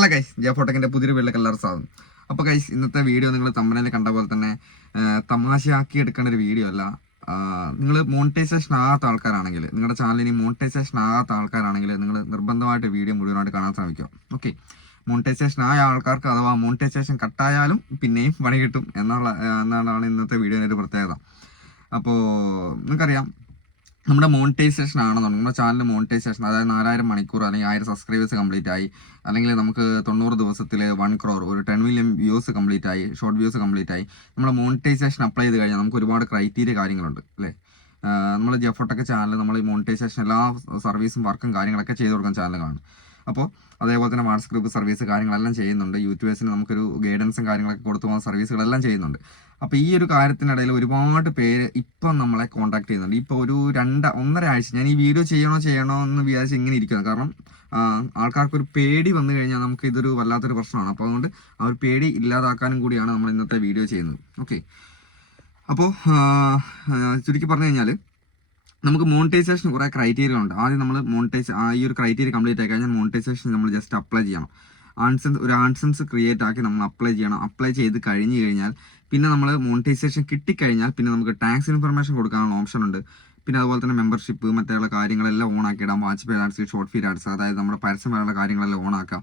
Hello guys, ജിയോഫോടെക്കിൻ്റെ പുതിയൊരു വീട്ടിലേക്ക് എല്ലാവരും സ്വാഗതം. അപ്പോൾ ഗൈസ്, ഇന്നത്തെ വീഡിയോ നിങ്ങൾ തമ്പനയിൽ കണ്ട പോലെ തന്നെ തമാശയാക്കി എടുക്കേണ്ട ഒരു വീഡിയോ അല്ല. നിങ്ങൾ മോണിറ്റൈസേഷൻ ആകാത്ത ആൾക്കാരാണെങ്കിൽ, നിങ്ങളുടെ ചാനലിന് മോണിറ്റൈസേഷൻ ആകാത്ത ആൾക്കാരാണെങ്കിൽ നിങ്ങൾ നിർബന്ധമായിട്ട് വീഡിയോ മുഴുവനായിട്ട് കാണാൻ ശ്രമിക്കുക. ഓക്കെ, മോണിറ്റൈസേഷൻ ആയ ആൾക്കാർക്ക് അഥവാ മോണിറ്റൈസേഷൻ കട്ടായാലും പിന്നെയും പണി കിട്ടും എന്നാണ് ഇന്നത്തെ വീഡിയോയുടെ ഒരു പ്രത്യേകത. അപ്പോൾ നിങ്ങൾക്കറിയാം, നമ്മുടെ മോണിറ്റൈസേഷൻ ആണെന്നുണ്ടെങ്കിൽ നമ്മുടെ ചാനൽ മോണിറ്റൈസേഷൻ, അതായത് 4000 മണിക്കൂർ അല്ലെങ്കിൽ 1000 സബ്സ്ക്രൈബേഴ്സ് കംപ്ലീറ്റ് ആയി, അല്ലെങ്കിൽ നമുക്ക് 90 ദിവസത്തിൽ 1 crore ഒരു 10 million വ്യൂസ് കംപ്ലീറ്റ് ആയി, ഷോർട്ട് വ്യൂസ് കംപ്ലീറ്റ് ആയി, നമ്മുടെ മോണിറ്റൈസേഷൻ അപ്ലൈ ചെയ്ത് കഴിഞ്ഞാൽ നമുക്ക് ഒരുപാട് ക്രൈറ്റീരിയ കാര്യങ്ങളുണ്ട് അല്ലേ. നമ്മൾ ജിയോഫോടെക് ചാനൽ നമ്മൾ ഈ മോണിറ്റൈസേഷൻ എല്ലാ സർവീസും വർക്കും കാര്യങ്ങളൊക്കെ ചെയ്ത് കൊടുക്കുന്ന ചാനലുകളാണ്. അപ്പോൾ അതേപോലെ തന്നെ വാട്സ്ആപ്പ് ഗ്രൂപ്പ് സർവീസ് കാര്യങ്ങളെല്ലാം ചെയ്യുന്നുണ്ട്. യൂട്യൂബേഴ്സിന് നമുക്കൊരു ഗൈഡൻസും കാര്യങ്ങളൊക്കെ കൊടുത്തു പോകുന്ന സർവീസുകളെല്ലാം ചെയ്യുന്നുണ്ട്. അപ്പോൾ ഈ ഒരു കാര്യത്തിനിടയിൽ ഒരുപാട് പേര് ഇപ്പം നമ്മളെ കോൺടാക്ട് ചെയ്യുന്നുണ്ട്. ഇപ്പോൾ ഒരു 1.5 ആഴ്ച ഞാൻ ഈ വീഡിയോ ചെയ്യണോ എന്ന് വിചാരിച്ച് ഇങ്ങനെ ഇരിക്കുന്നത്. കാരണം ആൾക്കാർക്കൊരു പേടി വന്നു കഴിഞ്ഞാൽ നമുക്ക് ഇതൊരു വല്ലാത്തൊരു പ്രശ്നമാണ്. അപ്പോൾ അതുകൊണ്ട് ആ ഒരു പേടി ഇല്ലാതാക്കാനും കൂടിയാണ് നമ്മൾ ഇന്നത്തെ വീഡിയോ ചെയ്യുന്നത്. ഓക്കെ, അപ്പോൾ ചുരുക്കി പറഞ്ഞു കഴിഞ്ഞാൽ നമുക്ക് മോണിറ്റൈസേഷൻ കുറേ ക്രൈറ്റീരിയ ഉണ്ട്. ആദ്യം നമ്മൾ ഈ ഒരു ക്രൈറ്റീരിയ കംപ്ലീറ്റ് ആയി കഴിഞ്ഞാൽ മോണിറ്റൈസേഷൻ നമ്മൾ ജസ്റ്റ് അപ്ലൈ ചെയ്യണം. ആൻസൻസ് ക്രിയേറ്റ് ആക്കി നമ്മൾ അപ്ലൈ ചെയ്യണം. അപ്ലൈ ചെയ്ത് കഴിഞ്ഞ് കഴിഞ്ഞാൽ പിന്നെ നമ്മൾ മോണിറ്റൈസേഷൻ കിട്ടിക്കഴിഞ്ഞാൽ പിന്നെ നമുക്ക് ടാക്സ് ഇൻഫർമേഷൻ കൊടുക്കാനുള്ള ഓപ്ഷൻ ഉണ്ട്. പിന്നെ അതുപോലെ തന്നെ മെമ്പർഷിപ്പ് മറ്റുള്ള കാര്യങ്ങളെല്ലാം ഓൺ ആക്കിയിടാം. Watch pay ads, short feed ads, അതായത് നമ്മുടെ പരസ്യമായുള്ള കാര്യങ്ങളെല്ലാം ഓൺ ആക്കാം.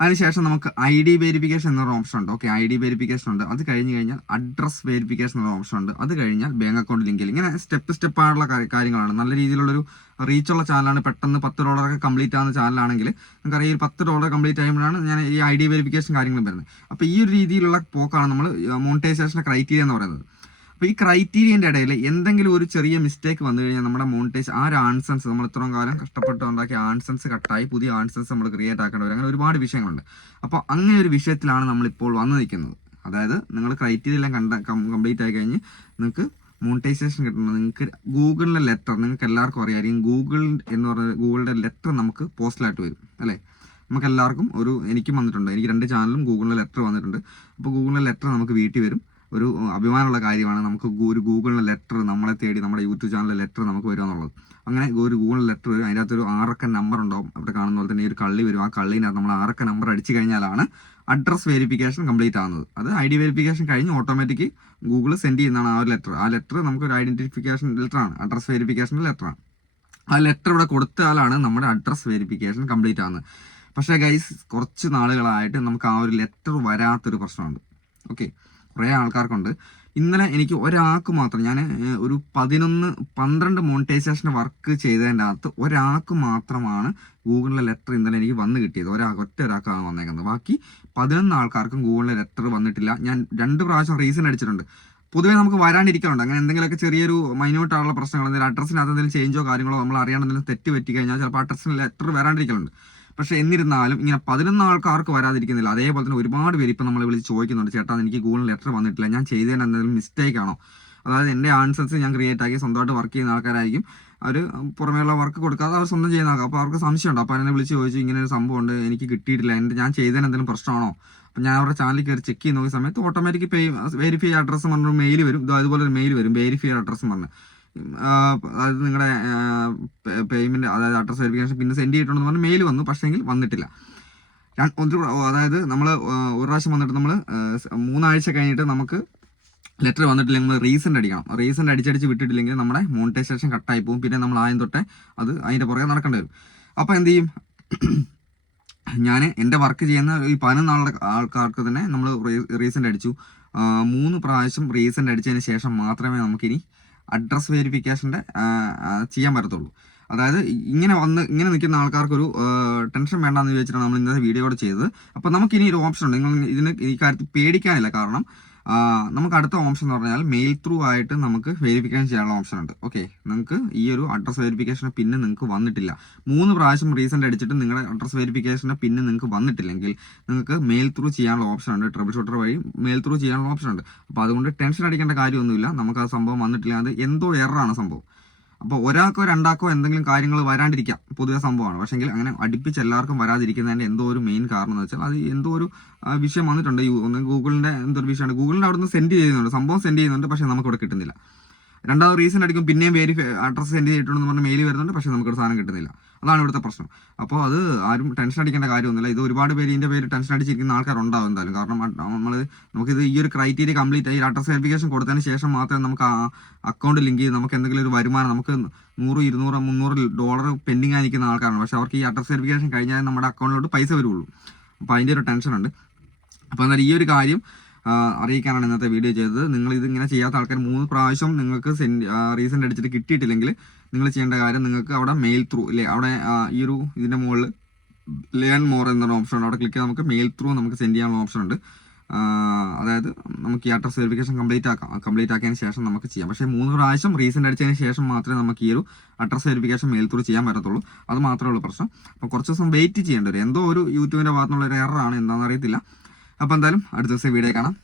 അതിനുശേഷം നമുക്ക് ID വെരിഫിക്കേഷൻ എന്നൊരു ഓപ്ഷൻ ഉണ്ട്. ഓക്കെ, ID വെരിഫിക്കേഷൻ ഉണ്ട്. അത് കഴിഞ്ഞ് കഴിഞ്ഞാൽ അഡ്രസ് വെരിഫിക്കേഷൻ എന്ന ഓപ്ഷൻ ഉണ്ട്. അത് കഴിഞ്ഞാൽ ബാങ്ക് അക്കൗണ്ട് ലിങ്ക്. ഇങ്ങനെ സ്റ്റെപ്പ് ആയിട്ടുള്ള കാര്യങ്ങളാണ്. നല്ല രീതിയിലുള്ളൊരു റീച്ചുള്ള ചാനലാണ്. പെട്ടെന്ന് $10 കംപ്ലീറ്റ് ആവുന്ന ചാനലാണെങ്കിൽ നമുക്കറിയാം, ഈ $10 കംപ്ലീറ്റ് ആകുമ്പോഴാണ് ഞാൻ ഈ ID വെരിഫിക്കേഷൻ കാര്യങ്ങളും വരുന്നത്. അപ്പോൾ ഈ ഒരു രീതിയിലുള്ള പോക്കാണ് നമ്മൾ മോണിറ്റൈസേഷൻ്റെ ക്രൈറ്റീരിയ എന്ന് പറയുന്നത്. അപ്പോൾ ഈ ക്രൈറ്റീരിയൻ്റെ ഇടയിൽ എന്തെങ്കിലും ഒരു ചെറിയ മിസ്റ്റേക്ക് വന്നു കഴിഞ്ഞാൽ നമ്മുടെ മോണിറ്റൈസ് ഒരു ആൻസൻസ് നമ്മൾ ഇത്രയും കാലം കഷ്ടപ്പെട്ട് ഉണ്ടാക്കിയ ആൻസൻസ് കട്ടായി പുതിയ ആൻസൻസ് നമ്മൾ ക്രിയേറ്റ് ആക്കേണ്ടി വരും. അങ്ങനെ ഒരുപാട് വിഷയങ്ങളുണ്ട്. അപ്പോൾ അങ്ങനെ ഒരു വിഷയത്തിലാണ് നമ്മളിപ്പോൾ വന്നു നിൽക്കുന്നത്. അതായത് നിങ്ങൾ ക്രൈറ്റീരിയ എല്ലാം കംപ്ലീറ്റ് ആയി കഴിഞ്ഞ് നിങ്ങൾക്ക് മോണിറ്റൈസേഷൻ കിട്ടുന്നത് നിങ്ങൾക്ക് ഗൂഗിളിലെ ലെറ്റർ, നിങ്ങൾക്ക് എല്ലാവർക്കും അറിയാമായിരിക്കും. ഗൂഗിളിൻ്റെ ലെറ്റർ നമുക്ക് പോസ്റ്റലായിട്ട് വരും അല്ലേ. നമുക്ക് എല്ലാവർക്കും എനിക്കും വന്നിട്ടുണ്ട്. എനിക്ക് 2 ചാനലും ഗൂഗിളിലെ ലെറ്റർ വന്നിട്ടുണ്ട്. അപ്പോൾ ഗൂഗിളിലെ ലെറ്റർ നമുക്ക് വീട്ടിൽ വരും. ഒരു അഭിമാനമുള്ള കാര്യമാണ് നമുക്ക് ഒരു ഗൂഗിളിലെ ലെറ്റർ നമ്മളെ തേടി നമ്മുടെ യൂട്യൂബ് ചാനലിലെ ലെറ്റർ നമുക്ക് വരിക എന്നുള്ളത്. അങ്ങനെ ഒരു ഗൂഗിളിലെ ലെറ്റർ വരും. അതിൻ്റെ അകത്തൊരു 6 നമ്പർ ഉണ്ടാവും. അവിടെ കാണുന്ന പോലെ തന്നെ ഒരു കള്ളി വരും. ആ കള്ളിനകത്ത് നമ്മൾ 6 നമ്പർ അടിച്ചു കഴിഞ്ഞാലാണ് അഡ്രസ് വെരിഫിക്കേഷൻ കംപ്ലീറ്റ് ആകുന്നത്. അത് ID വെരിഫിക്കേഷൻ കഴിഞ്ഞ് ഓട്ടോമാറ്റിക് ഗൂഗിൾ സെൻഡ് ചെയ്യുന്നതാണ് ആ ഒരു ലെറ്റർ. ആ ലെറ്റർ നമുക്കൊരു ഐഡന്റിഫിക്കേഷൻ ലെറ്ററാണ്, അഡ്രസ് വെരിഫിക്കേഷൻ്റെ ലെറ്ററാണ്. ആ ലെറ്റർ ഇവിടെ കൊടുത്താലാണ് നമ്മുടെ അഡ്രസ് വെരിഫിക്കേഷൻ കംപ്ലീറ്റ് ആകുന്നത്. പക്ഷേ ഗൈസ്, കുറച്ച് നാളുകളായിട്ട് നമുക്ക് ആ ഒരു ലെറ്റർ വരാത്തൊരു പ്രശ്നമുണ്ട്. ഓക്കെ, കുറേ ആൾക്കാർക്കുണ്ട്. ഇന്നലെ എനിക്ക് ഒരാൾക്ക് മാത്രം, ഞാൻ ഒരു 11-12 മോണിറ്റൈസേഷൻ വർക്ക് ചെയ്തതിൻ്റെ അകത്ത് ഒരാൾക്ക് മാത്രമാണ് ഗൂഗിളിലെ ലെറ്റർ ഇന്നലെ എനിക്ക് വന്ന് കിട്ടിയത്. ഒറ്റ ഒരാൾക്കാണ് വന്നേക്കുന്നത്. ബാക്കി 11 ആൾക്കാർക്കും ഗൂഗിളിലെ ലെറ്റർ വന്നിട്ടില്ല. ഞാൻ 2 പ്രാവശ്യം റീസൺ അടിച്ചിട്ടുണ്ട്. പൊതുവേ നമുക്ക് വരാണ്ടിരിക്കാറുണ്ട്. അങ്ങനെ എന്തെങ്കിലുമൊക്കെ ചെറിയൊരു മൈന്യൂട്ടായുള്ള പ്രശ്നങ്ങൾ, എന്തെങ്കിലും അഡ്രസ്സിനകത്ത് എന്തെങ്കിലും ചേഞ്ചോ കാര്യങ്ങളോ നമ്മൾ അറിയാണ്ട് എന്തെങ്കിലും തെറ്റ് പറ്റി കഴിഞ്ഞാൽ ചിലപ്പോൾ അഡ്രസ്സിന് ലെറ്റർ വരാണ്ടിരിക്കലുണ്ട്. പക്ഷേ എന്നിരുന്നാലും ഇങ്ങനെ 11 ആൾക്കാർക്ക് വരാതിരിക്കുന്നില്ല. അതേപോലെ തന്നെ ഒരുപാട് പേര് ഇപ്പം നമ്മൾ വിളിച്ച് ചോദിക്കുന്നുണ്ട്, ചേട്ടാ എനിക്ക് ഗൂഗിൾ ലെറ്റർ വന്നിട്ടില്ല, ഞാൻ ചെയ്തതിന് എന്തെങ്കിലും മിസ്റ്റേക്ക് ആണോ? അതായത് എൻ്റെ ആൻസേഴ്സ് ഞാൻ ക്രിയേറ്റ് ആക്കി സ്വന്തമായിട്ട് വർക്ക് ചെയ്യുന്ന ആൾക്കാരായിരിക്കും. അവർ പുറമേയുള്ള വർക്ക് കൊടുക്കാതെ അവർ സ്വന്തം ചെയ്യുന്ന ആൾക്കാർ. അപ്പോൾ അവർക്ക് സംശയമുണ്ട്. അപ്പോൾ എന്നെ വിളിച്ച് ചോദിച്ചു, ഇങ്ങനെ ഒരു സംഭവം ഉണ്ട്, എനിക്ക് കിട്ടിയിട്ടില്ല, ഞാൻ ചെയ്തതിന് എന്തെങ്കിലും പ്രശ്നമാണോ? അപ്പം ഞാൻ അവരുടെ ചാനലിൽ കയറി ചെക്ക് ചെയ്ത് നോക്കിയ സമയത്ത് ഓട്ടോമാറ്റിക് വെരിഫൈ അഡ്രസ്സ് പറഞ്ഞൊരു മെയിൽ വരും. അതുപോലെ ഒരു മെയിൽ വരും, വെരിഫൈ അഡ്രസ്സ് പറഞ്ഞ്. അതായത് നിങ്ങളുടെ പേയ്മെൻറ്റ്, അതായത് അഡ്രസ് വെരിഫിക്കേഷൻ പിന്നെ സെൻഡ് ചെയ്തിട്ടുണ്ടെന്ന് പറഞ്ഞ് മെയിൽ വന്നു. പക്ഷേങ്കിൽ വന്നിട്ടില്ല. അതായത് നമ്മൾ ഒരു പ്രാവശ്യം വന്നിട്ട് നമ്മൾ 3 ആഴ്ച കഴിഞ്ഞിട്ട് നമുക്ക് ലെറ്റർ വന്നിട്ടില്ലെങ്കിൽ നമ്മൾ റീസെൻ്റ് അടിക്കണം. റീസെൻ്റ് അടിച്ചടിച്ച് വിട്ടിട്ടില്ലെങ്കിൽ നമ്മുടെ മോണിറ്റൈസേഷൻ കട്ടായി പോകും. പിന്നെ നമ്മൾ ആദ്യം തൊട്ടേ അതിൻ്റെ പുറകെ നടക്കേണ്ടി വരും. അപ്പോൾ എന്ത് ചെയ്യും, ഞാൻ എൻ്റെ വർക്ക് ചെയ്യുന്ന ഈ 11 ആൾക്കാർക്ക് തന്നെ നമ്മൾ റീസെൻ്റ് അടിച്ചു. 3 പ്രാവശ്യം റീസെൻ്റ് അടിച്ചതിന് ശേഷം മാത്രമേ നമുക്കിനി അഡ്രസ് വെരിഫിക്കേഷൻ്റെ ചെയ്യാൻ പറ്റത്തുള്ളൂ. അതായത് ഇങ്ങനെ നിൽക്കുന്ന ആൾക്കാർക്കൊരു ടെൻഷൻ വേണ്ടാന്ന് ചോദിച്ചിട്ടാണ് നമ്മൾ ഇന്നത്തെ വീഡിയോ കൂടെ ചെയ്തത്. അപ്പോൾ നമുക്കിനി ഒരു ഓപ്ഷൻ ഉണ്ട്. നിങ്ങൾ ഈ കാര്യത്തിൽ പേടിക്കാനില്ല. കാരണം നമുക്ക് അടുത്ത ഓപ്ഷൻ എന്ന് പറഞ്ഞാൽ മെയിൽ ത്രൂ ആയിട്ട് നമുക്ക് വെരിഫിക്കേഷൻ ചെയ്യാനുള്ള ഓപ്ഷൻ ഉണ്ട്. ഓക്കെ, നിങ്ങൾക്ക് ഈ ഒരു അഡ്രസ് വെരിഫിക്കേഷൻ പിന്നെ നിങ്ങൾക്ക് വന്നിട്ടില്ല, 3 പ്രാവശ്യം റീസെൻ്റ് അടിച്ചിട്ട് നിങ്ങളുടെ അഡ്രസ് വെരിഫിക്കേഷന് പിന്നെ നിങ്ങൾക്ക് വന്നിട്ടില്ലെങ്കിൽ നിങ്ങൾക്ക് മെയിൽ ത്രൂ ചെയ്യാനുള്ള ഓപ്ഷൻ ഉണ്ട്. ട്രബിൾ ഷൂട്ടർ വഴി മെയിൽ ത്രൂ ചെയ്യാനുള്ള ഓപ്ഷൻ ഉണ്ട്. അപ്പോൾ അതുകൊണ്ട് ടെൻഷൻ അടിക്കേണ്ട കാര്യമൊന്നുമില്ല. നമുക്ക് ആ സംഭവം വന്നിട്ടില്ല, അത് എന്തോ എററാണ് സംഭവം. അപ്പോൾ ഒരാൾക്കോ രണ്ടാൾക്കോ എന്തെങ്കിലും കാര്യങ്ങൾ വരാണ്ടിരിക്കാം, പൊതുവെ സംഭവമാണ്. പക്ഷേങ്കിൽ അങ്ങനെ അടുപ്പിച്ച് എല്ലാവർക്കും വരാതിരിക്കുന്നതിൻ്റെ എന്തോ ഒരു മെയിൻ കാരണം എന്ന് വെച്ചാൽ അത് എന്തോ ഒരു വിഷയം വന്നിട്ടുണ്ട്. ഒന്ന് ഗൂഗിളിൻ്റെ എന്തോ ഒരു വിഷയമാണ്. ഗൂഗിളിൻ്റെ അവിടെ നിന്ന് സെൻഡ് ചെയ്യുന്നുണ്ട്, സംഭവം സെൻഡ് ചെയ്യുന്നുണ്ട്, പക്ഷേ നമുക്കിവിടെ കിട്ടുന്നില്ല. രണ്ടാമത് റീസൺ അടിക്കും, പിന്നെയും അഡ്രസ്സ് സെൻഡ് ചെയ്തിട്ടുണ്ടെന്ന് പറഞ്ഞ് മെയിൽ വരുന്നുണ്ട്, പക്ഷേ നമുക്കൊരു സാധനം കിട്ടുന്നില്ല. അതാണ് ഇവിടുത്തെ പ്രശ്നം. അപ്പോൾ അത് ആരും ടെൻഷൻ അടിക്കേണ്ട കാര്യമൊന്നുമില്ല. ഇത് ഒരുപാട് പേര് ഇതിൻ്റെ പേര് ടെൻഷൻ അടിച്ചിരിക്കുന്ന ആൾക്കാരുണ്ടാവും എന്തായാലും. കാരണം നമുക്കിത് ഈ ഒരു ക്രൈറ്റീരിയ കംപ്ലീറ്റ് ഈ അഡ്രസ് വെരിഫിക്കേഷൻ കൊടുത്തതിന് ശേഷം മാത്രമേ നമുക്ക് അക്കൗണ്ട് ലിങ്ക് ചെയ്ത് നമുക്ക് എന്തെങ്കിലും ഒരു വരുമാനം, നമുക്ക് 100, 200, $300 പെൻഡിങ് ആയിരിക്കുന്ന ആൾക്കാരാണ്. പക്ഷേ അവർക്ക് ഈ അഡ്രസ് വെരിഫിക്കേഷൻ കഴിഞ്ഞാൽ നമ്മുടെ അക്കൗണ്ടിലോട്ട് പൈസ വരുള്ളൂ. അപ്പോൾ അതിൻ്റെ ഒരു ടെൻഷനുണ്ട്. അപ്പോൾ എന്നാൽ ഈ ഒരു കാര്യം അറിയിക്കാനാണ് ഇന്നത്തെ വീഡിയോ ചെയ്തത്. നിങ്ങൾ ഇതിങ്ങനെ ചെയ്യാത്ത ആൾക്കാർ 3 പ്രാവശ്യം നിങ്ങൾക്ക് റീസെൻ്റ് അടിച്ചിട്ട് കിട്ടിയിട്ടില്ലെങ്കിൽ നിങ്ങൾ ചെയ്യേണ്ട കാര്യം, നിങ്ങൾക്ക് അവിടെ മെയിൽ ത്രൂ ഇല്ലേ, അവിടെ ഈ ഒരു ഇതിൻ്റെ മുകളിൽ ലേൺ മോർ എന്നൊരു ഓപ്ഷൻ ഉണ്ട്. അവിടെ ക്ലിക്ക് ചെയ്താൽ നമുക്ക് മെയിൽ ത്രൂ നമുക്ക് സെൻഡ് ചെയ്യാനുള്ള ഓപ്ഷൻ ഉണ്ട്. അതായത് നമുക്ക് ഈ അഡ്രസ് വെരിഫിക്കേഷൻ കംപ്ലീറ്റ് ആക്കിയതിന് ശേഷം നമുക്ക് ചെയ്യാം. പക്ഷേ 3 പ്രാവശ്യം റീസെൻ്റ് അടിച്ചതിന് ശേഷം മാത്രമേ നമുക്ക് ഈ ഒരു അഡ്രസ് വെരിഫിക്കേഷൻ മെയിൽ ത്രൂ ചെയ്യാൻ പറ്റത്തുള്ളൂ. അത് മാത്രമേ ഉള്ളൂ പ്രശ്നം. അപ്പോൾ കുറച്ച് ദിവസം വെയിറ്റ് ചെയ്യേണ്ടി വരും. എന്തോ ഒരു യൂട്യൂബിൻ്റെ ഭാഗത്തുനിന്നുള്ള ഒരു എററാണ്, എന്താണെന്ന് അറിയത്തില്ല. അപ്പോൾ എന്തായാലും അടുത്ത ദിവസം വീഡിയോ കാണാം.